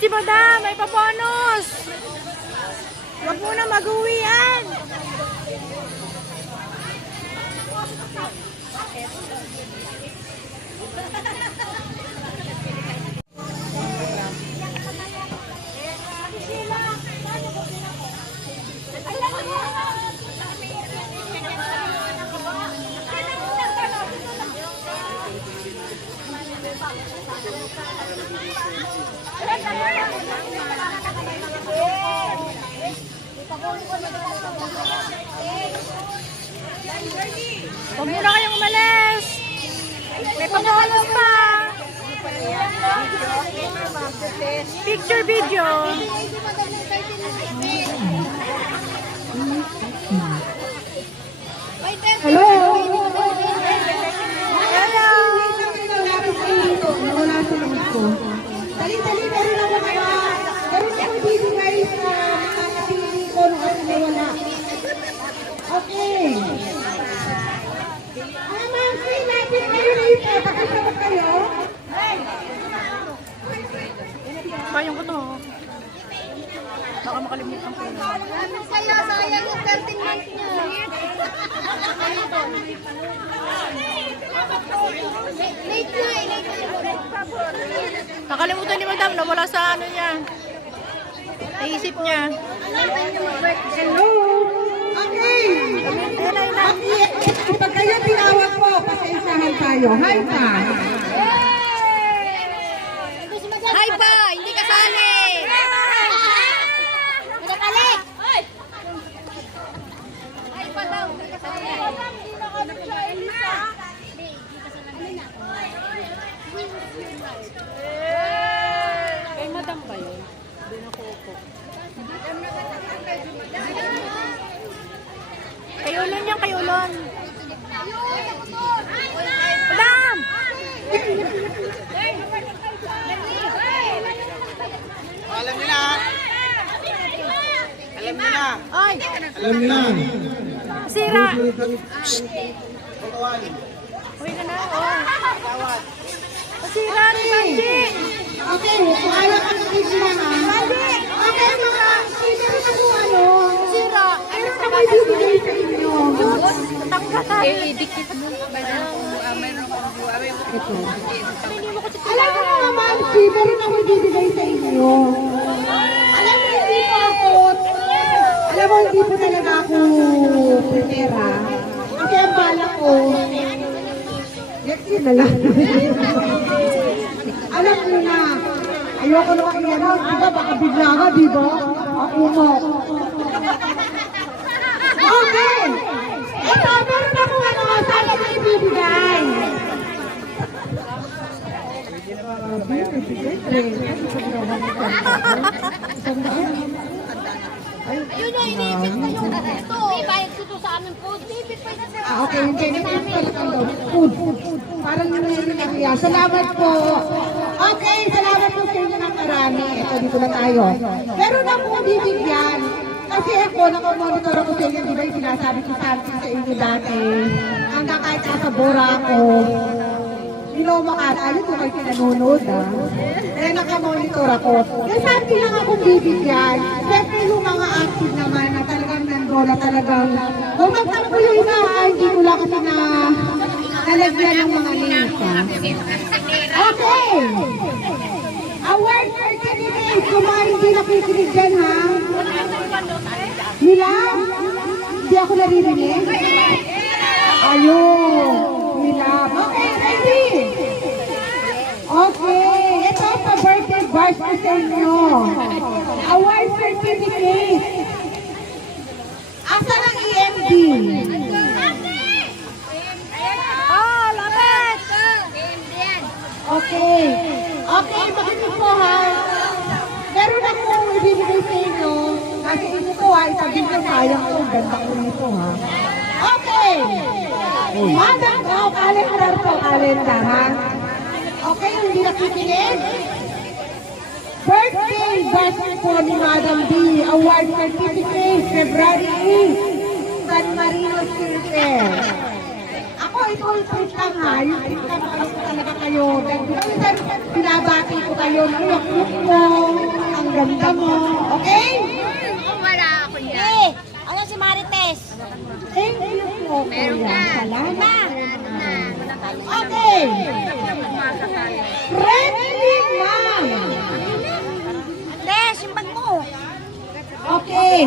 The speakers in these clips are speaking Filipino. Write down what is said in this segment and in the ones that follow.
si Madam, may paponus. Huwag muna mag-uwi yan. Huwag muna kayong umalis. May paponus pa. Picture video. Hello! Hello. Wala sa loob ko. Dali-dali, meron ako kayo. Meron ako dito guys sa mga napili ko nung ako nawala. Okay. Ma'am, free natin kayo dito. Pakasama kayo. Kayang ko to. Baka makalimutan ko. Kaya sayang yung 13 months niya. Late na eh, late na. Nakalimutan ni Madam na wala sa ano niya. Naisip niya. Hello! Okay! Pag kayo tinawag po, pasaisahan tayo. Hi pa! Hi pa! Hindi kasali! Nakali! Ay, pa daw. Kay Madam ba yun? Hindi na ko upo. Kay Ulon yan, kay Ulon. Madam! Alam nila. Alam nila. Ay! Alam nila. Sira! Uwi ka na? Oh. Sira ni Manji! Okay, paalam ka ng bigla ha. Okay, mga sino ako ano? Sira! Meron ako ibibigay sa inyo. Tangkatan! Dikit mo. Mayroon akong buwa. Ito. Alam mo mga Mansi, meron ako ibibigay sa inyo. Alam mo, hindi po ako, alam mo, hindi po talaga ako primera. Kasi ang bala ko, let's see na lang. Alam mo na, ayoko na kayo na, diba, baka bigla ka, diba? Ako mo. Okay! Ito, meron ako ano, sana na ibibigay. Yun yung iniipit na yung ito. Ibayad ko to sa aming food. Iniipit pa yun sa Okay, hindi na food. Parang nangyayari. Salamat po. Okay, salamat po sa inyo ng marami. Ito, dito na tayo. Meron akong bibigyan. Kasi ako, nakamonitor ako sa inyo, di ba yung sinasabi ko sa inyo dati. Hanggang kahit nasa bora ako, makakala kung kayo pinanonood Kaya nakamonitor ako. Kaya sabi lang akong bibigyan. Siyempre yung mga active naman na talagang nandun na talagang kung magtampo yung inahan, hindi ko lang kasi na nalagyan ng mga links. Okay! Award certificate! Kung mga hindi nakikinig dyan ha? Nila? Hindi ako naririnig? Ayun! Nila. Okay, ready? Okay, ito pa birthday bash ko sa inyo. Award certificate. Asa ng EMD? Oh, lapit! Okay. Okay, makinig po ha. Meron akong ibibigay sa inyo. Kasi ito ko ha, isabihin ko sayang ko. Ganda ko nito ha. Okay. Madam, calendar po, calendar ha. Okay, hindi nakikinig. Birthday bash po ni Madam D. Award certificate, February 8, San Marino Silver. Ako, ito yung print lang ha. Yung print lang, alam ko talaga kayo. Dahil minsan, binabati ko kayo. Look mo. ganda mo. Okay? Wala ako yan. Ano si Marites? Thank you po. Meron kuya. ka. Salamat. Okay. Okay. Friendly ma'am. Des, yung bag mo. Okay.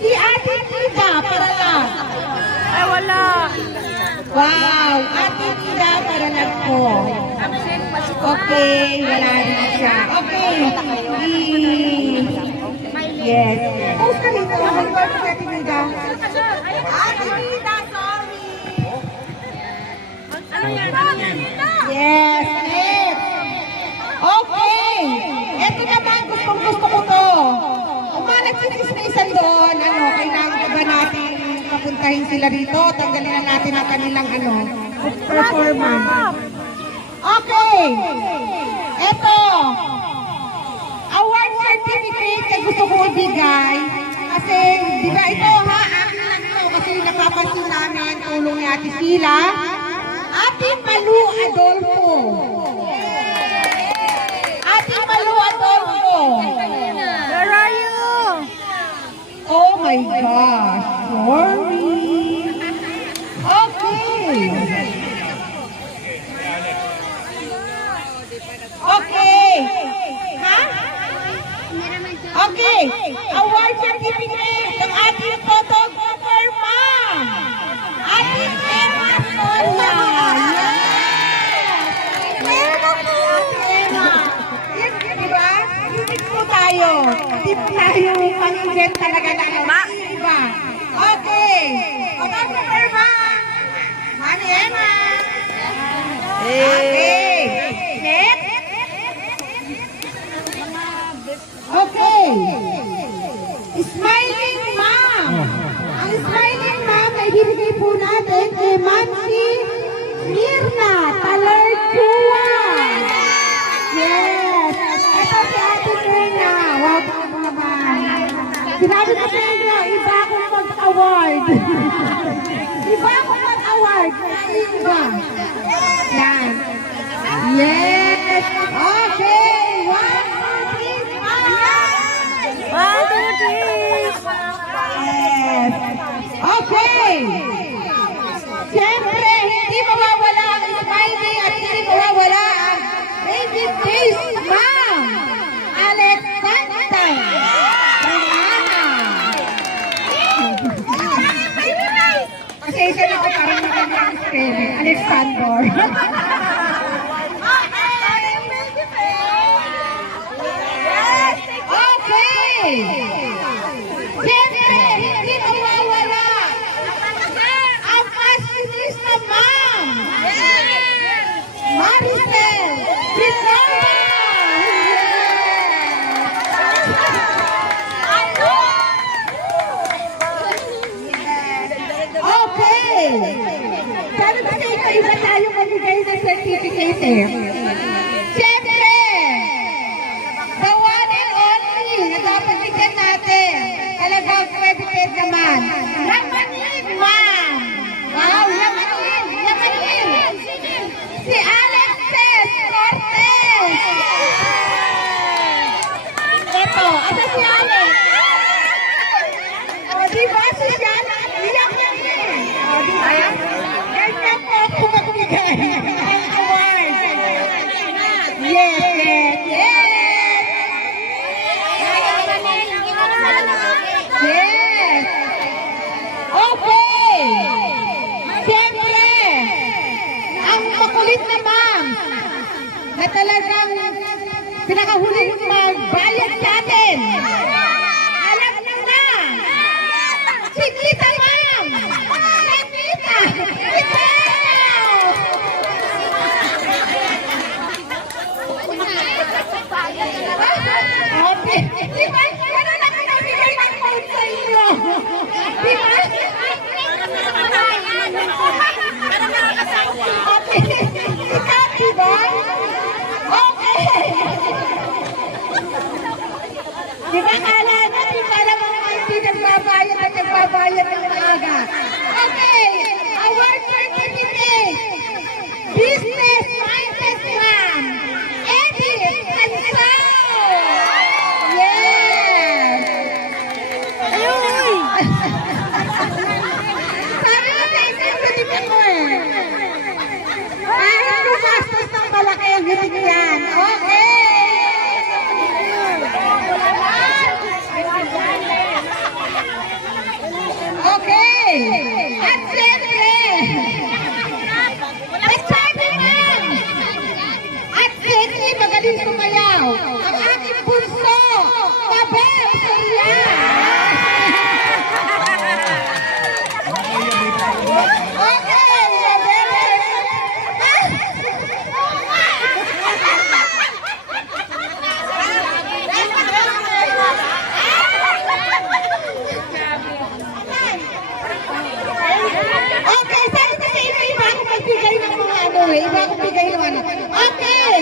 Si Ate Tita, para lang. Ay, wala. Wow, Ate Tita, para lang po. Okay, wala rin siya. Okay. Yes. Post ka dito. Happy birthday, Ate Tita. Ate Tita, sorry. Yes, yes. Okay. Ito naman, gusto ko to. Kung mga nagsisismisan doon, kailangan pa ba natin papuntahin sila rito? Tanggalin na natin ang kanilang performance. Okay. Ito. Award certificate na gusto ko ibigay. Kasi, di ba ito ha? Akin lang ito. Kasi napapansin namin, tulong ni Ate Sila. Ate Malu Adolfo. Ate Malu Adolfo. Where are you? Oh my gosh. Sorry. Okay. Okay. Ha? Okay. Award certificate ng ating photographer, ma'am. Ating Emma Sonia. Yes. Diba? Unique po tayo. Hindi po tayo pang-invent talaga na diba? Okay. Photographer, ma'am. Mami Emma. Okay. Next. Okay. Smiling Mom. Ang Smiling Mom ay binigay po natin kay Mansi Mirna Talarchua. Yes. Ito si Ate Mirna. Wow po naman. Sinabi ko sa inyo, iba akong mag-award. Iba akong mag-award. Iba. Yan. Yes. Okay. One, two, three. Yes. Okay. Siyempre, hindi mawawala ang smiley at hindi mawawala ang baby face ma'am. Alexandra. Kasi isa na ako parang magandang spelling. Alexander. Okay. Siyempre, hindi mawawala ang fashionista ma'am. Maricel Pizzara. Okay. Sabi ba sa iba tayong magbigay ng certificate eh? Siyempre, the one and only na dapat bigyan natin. Talagang credited naman. Yamanin, ma'am. Wow, Yamanin. Yamanin. Si Alexis Cortez. Ito, asa si Alex? O, diba si Shana? Iyak yan eh. O, diba? Ganyan po ako magbigay ng award. Yes, yes, yes. Yes. Okay. Siyempre, ang makulit na ma'am na talagang pinakahuling magbayad sa atin. Alam nyo na. Si Tita ma'am. Si Tita. Tita. Okay. Di ba? Gano'n na pinabigay ng phone sa inyo. Di ba? Okay. Ikaw, di ba? Okay. Di ba kala na, di ba naman hindi nagbabayad at nagbabayad ng maaga? Okay. Award certificate. Business minded ma'am. Edith Ansao. Mabel Soriano. Okay, okay, sabi ko sa inyo, iba ako magbigay ng mga ano eh. Iba ako magbigay ng ano. Okay!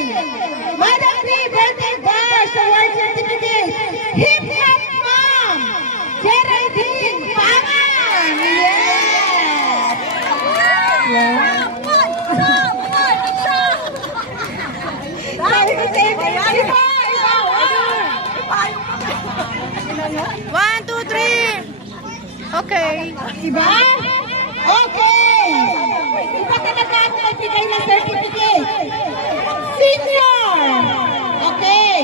Madam P. Birthday Bash Award Certificate. Hip Hop Mom! Geraldine Pangan! Yes! Sabi ko sa inyo, iba! 1, 2, 3. Okay. Diba? Okay! Iba talaga ako magbigay ng certificate. Senior! Okay.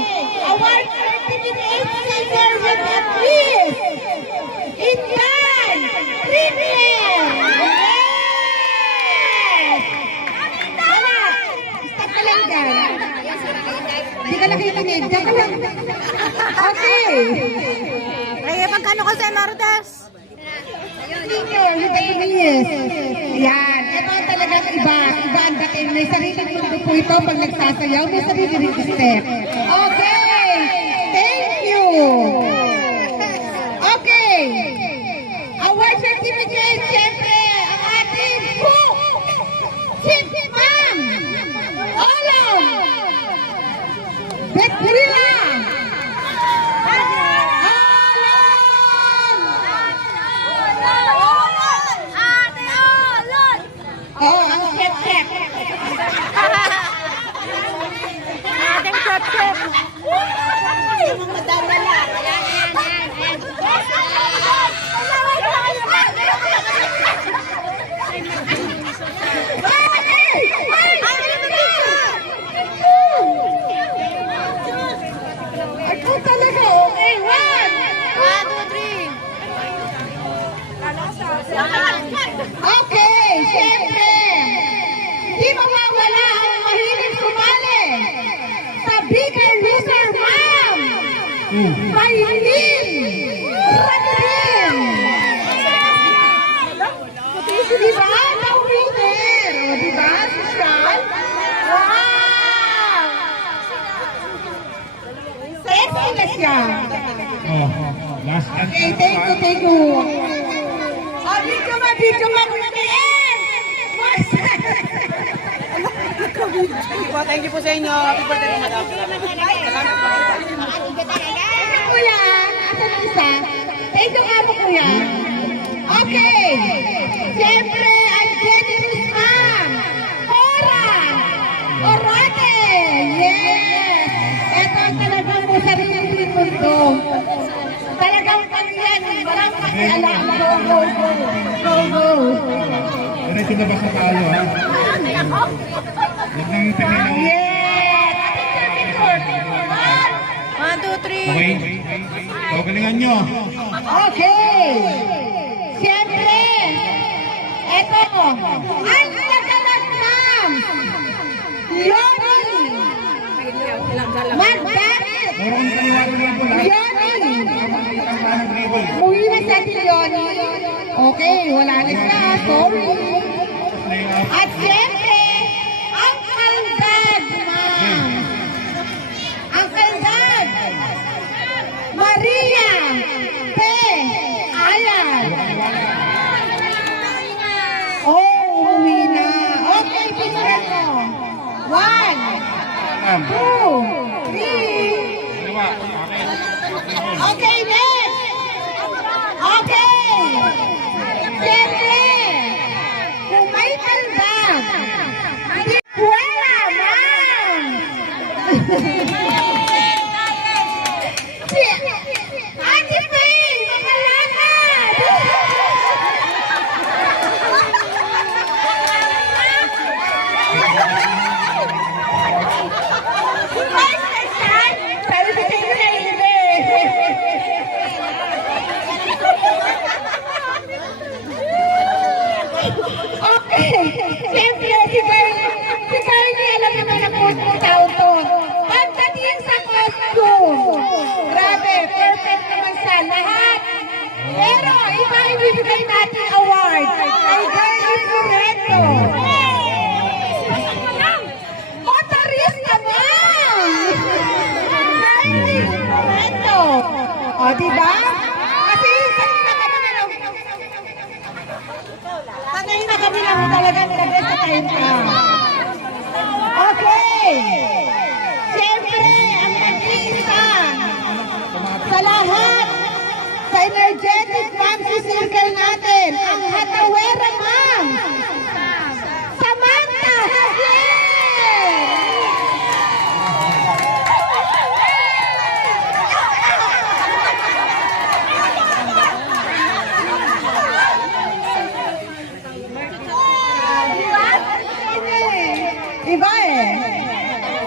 Award certificate senior with a quiz. Indan! Premier! Yes! Wala! Stop ka lang dyan. Hindi ka lang kikinig. Diyan ka lang. Okay. Ay, pagkano ka sa Martes? Senior, with a quiz. Yan. Ito talagang iba. Iba ang dating. May sariling mundo po ito pag nagsasayaw. May sariling step. Okay. Thank you. Okay. Award certificate, siyempre, ang ating cook. Chief Ma'am. Olong. Betrila. Oh, ang chef. Ating chef. Ako talaga, okay, 1. 1, 2, 3. Okay, siyempre, di mawawala ang mahilig sumali sa Bigger Loser Mom! Maylin Radrin! Di ba? The winner! O, di ba? Si Sean? Wow! Sexy na siya! Last Okay, thank you. Oh, video mo, Kuya BM! Thank you po sa inyo. Happy birthday, madam. Kuya, asa na isa? Thank you nga po, Kuya. Okay. Siyempre, ang Jenny's mom, Cora Orate. Yes! Ito ang talagang mo sariling mundo. Talagang kanyan. Walang pakialam. Go. Diretso na ba sa talo, ha? Huwag nang tingnan. Yes! 1, 2, 3. Okay? Pagalingan nyo. Okay! Siyempre, eto, ang nagalag ma'am, Yoni Magdamit, Meron kang kaliwaro na po lahat. Yoni, Ang manang dribble. muwi na sa atin, Yoni. Okay, wala na siya, sorry. Layup. At siyempre, ang kaldag, ma'am. Ang kaldag, Maria P. Ayan. Oh, umuwi na. Okay, picture ko. 1, 2, 3. Dalawa. Okay, next. Okay. Siyempre, kung may kaldag, wala, ma'am. Ate Faye, makalakad! Pero sa tingin na ibe. Okay. Siyempre, si Bernie, alam naman na po itong tao to. Ang dating yan, lahat. Pero iba ibibigay natin award kay Girlie Florento. Motorista ma'am! Girlie Florento. O, diba? Kasi sanay na kami lang talaga nilagay sa time ka. Okay. Siyempre, ang nag-iisa sa lahat sa energetic fancy circle natin, ang Hatawera Ma'am, Samantha Javier! Diba eh?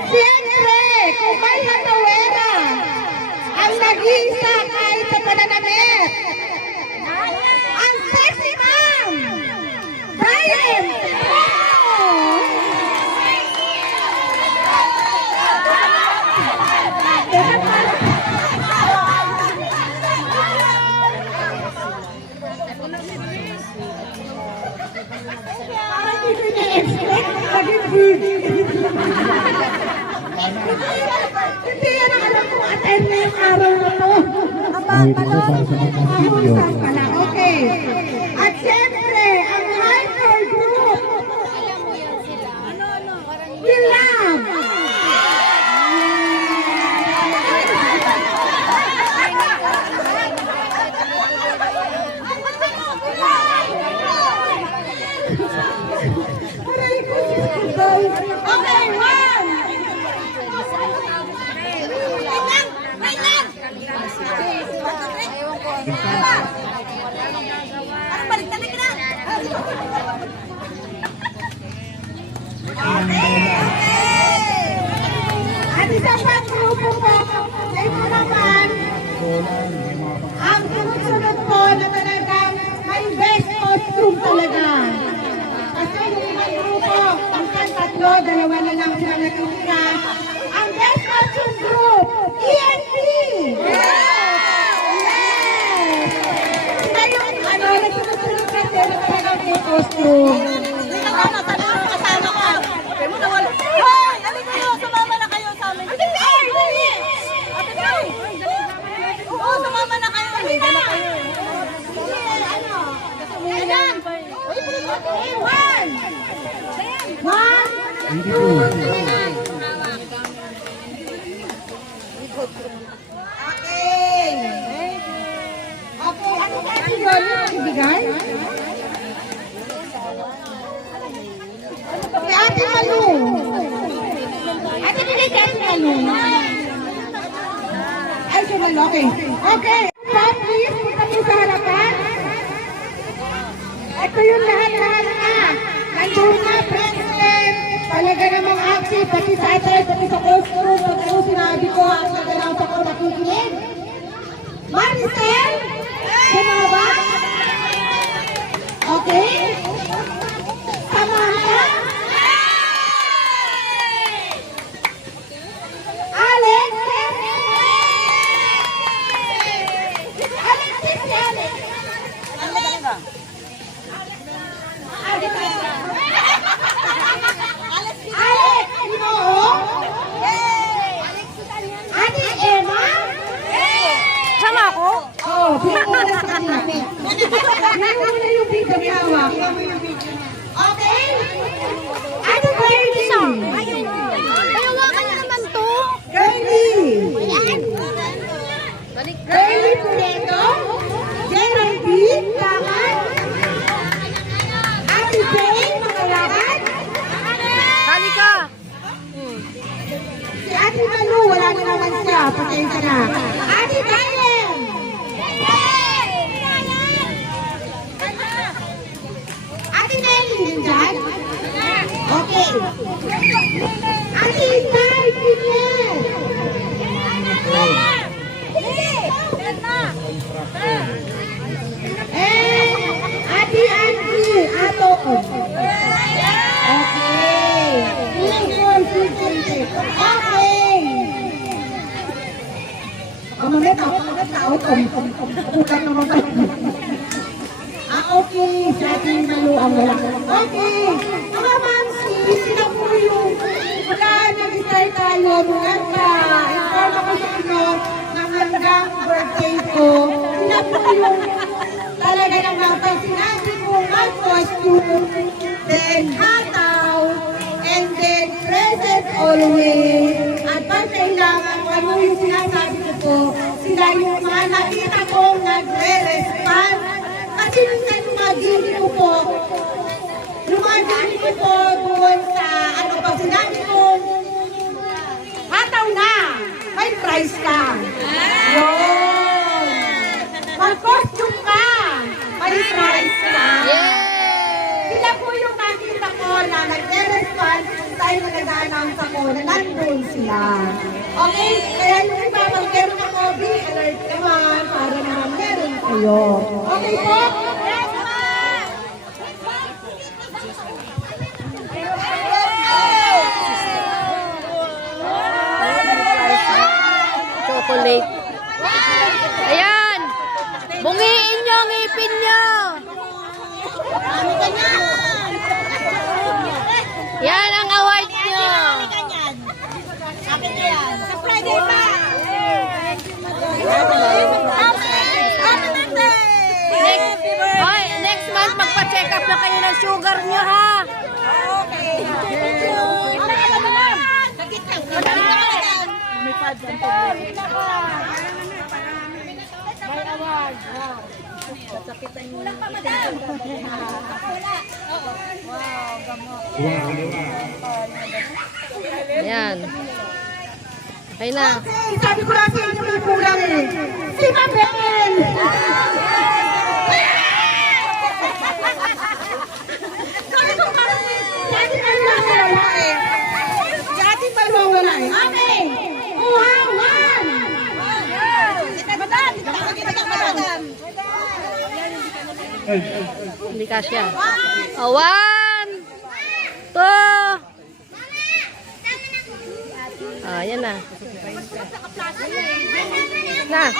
Siyempre, kung may Hatawera, ang nag-iisa kahit sa pananamit, ang sexy ma'am, Brian! Parang hindi na-expect maging busy. Hindi yan ang alam kong attend na yung araw na to. Kamulitan pala. Okay. At syempre, ang hiker group. We love. Okay, one. At isa pang grupo po, sa ito naman, ang sunod-sunod po na talagang may best costume talaga. Kasi yung ibang grupo, ang tatlo, dalawa na lang sila natutira. Ang best costume group, ENP! Sila yung nagsusunod kasi na talagang may costume. Kasama ko. Hoy! Dali kayo! Sumama na kayo sa amin. Ate Tay! Oo, sumama na kayo. Dala kayo. Ayan! One, two, three. Okay. Okay, ano ba si Dolly magbibigay? Kay Ate Malu. Ate, bigay kay Ate Malu. Ay, si Malu, okay. Okay, stop please, punta po sa harapan. Ito yung lahat-lahat na. Nandun na, President. Talaga namang active, pati sa atin, pati sa costume, pati yung sinabi ko, at nagalaw sa ko nakikinig. Maricel, sumama. Okay? Samantha. Alex. Alexis, Alex. Alex, sino? Ate Emma? Sama ako? Oo, pinakuna sa kanila. Pinakuna yung video may hawak. Okay? Ate Girlie. Tawagan niyo naman to. Girlie. Girlie Pureto. Geraldine, lahat. Ate Jane, mga lahat. Halika. Si Ate Malu, wala na naman siya. Pasensya na. Ate Karen. Ate Nelly, nandyan? Okay. Ate Isay, Pinel. Ate Angie, Ato. Okay. Okay. Mamaya tao, kulang naman tayo. Okay, sa ating maluang wala. Okay, mga mamsi, sila po yung wala, nag-start tayo, mga inform ako sa inyo na hanggang birthday ko. Sila po yung talaga naman pag sinabi ko mag-costume, then hataw, and then present always. At pag kailangan, ano yung sinasabi ko po, sila yung mga nakita kong nagre-respond. Kasi minsan yung mga gini ko po, doon sa, ano pag sinabi ko, hataw na, may price ka. Yun. Mag-costume ka, may price ka. Sila po yung nakita ko na nagre-respond tayo na nag-announce ako na nandun sila. Okay? Kaya yung iba, pag meron ako, be alert naman para naman meron kayo. Okay po? Yes, ma'am! Chocolate. Ayan! Bungiin nyo ang ipin nyo! Yan ang award nyo! Akin na yan. Sa Friday pa! Next month magpa-check up na kayo ng sugar nyo, ha? Okay. Thank you. Sagit lang. May pads ang may award. Kulang pa, madam. Wow, gamot. Yan. Okay na. Sabi ko lang sa inyo may kulang eh. Si Mabel! Sabi ko parang dati pa yung wala eh. Dati pa yung wala eh. Ate! Uhawan! Madam, madam. Hindi kasya. Oh, 1, 2. Ah, yan na. Na.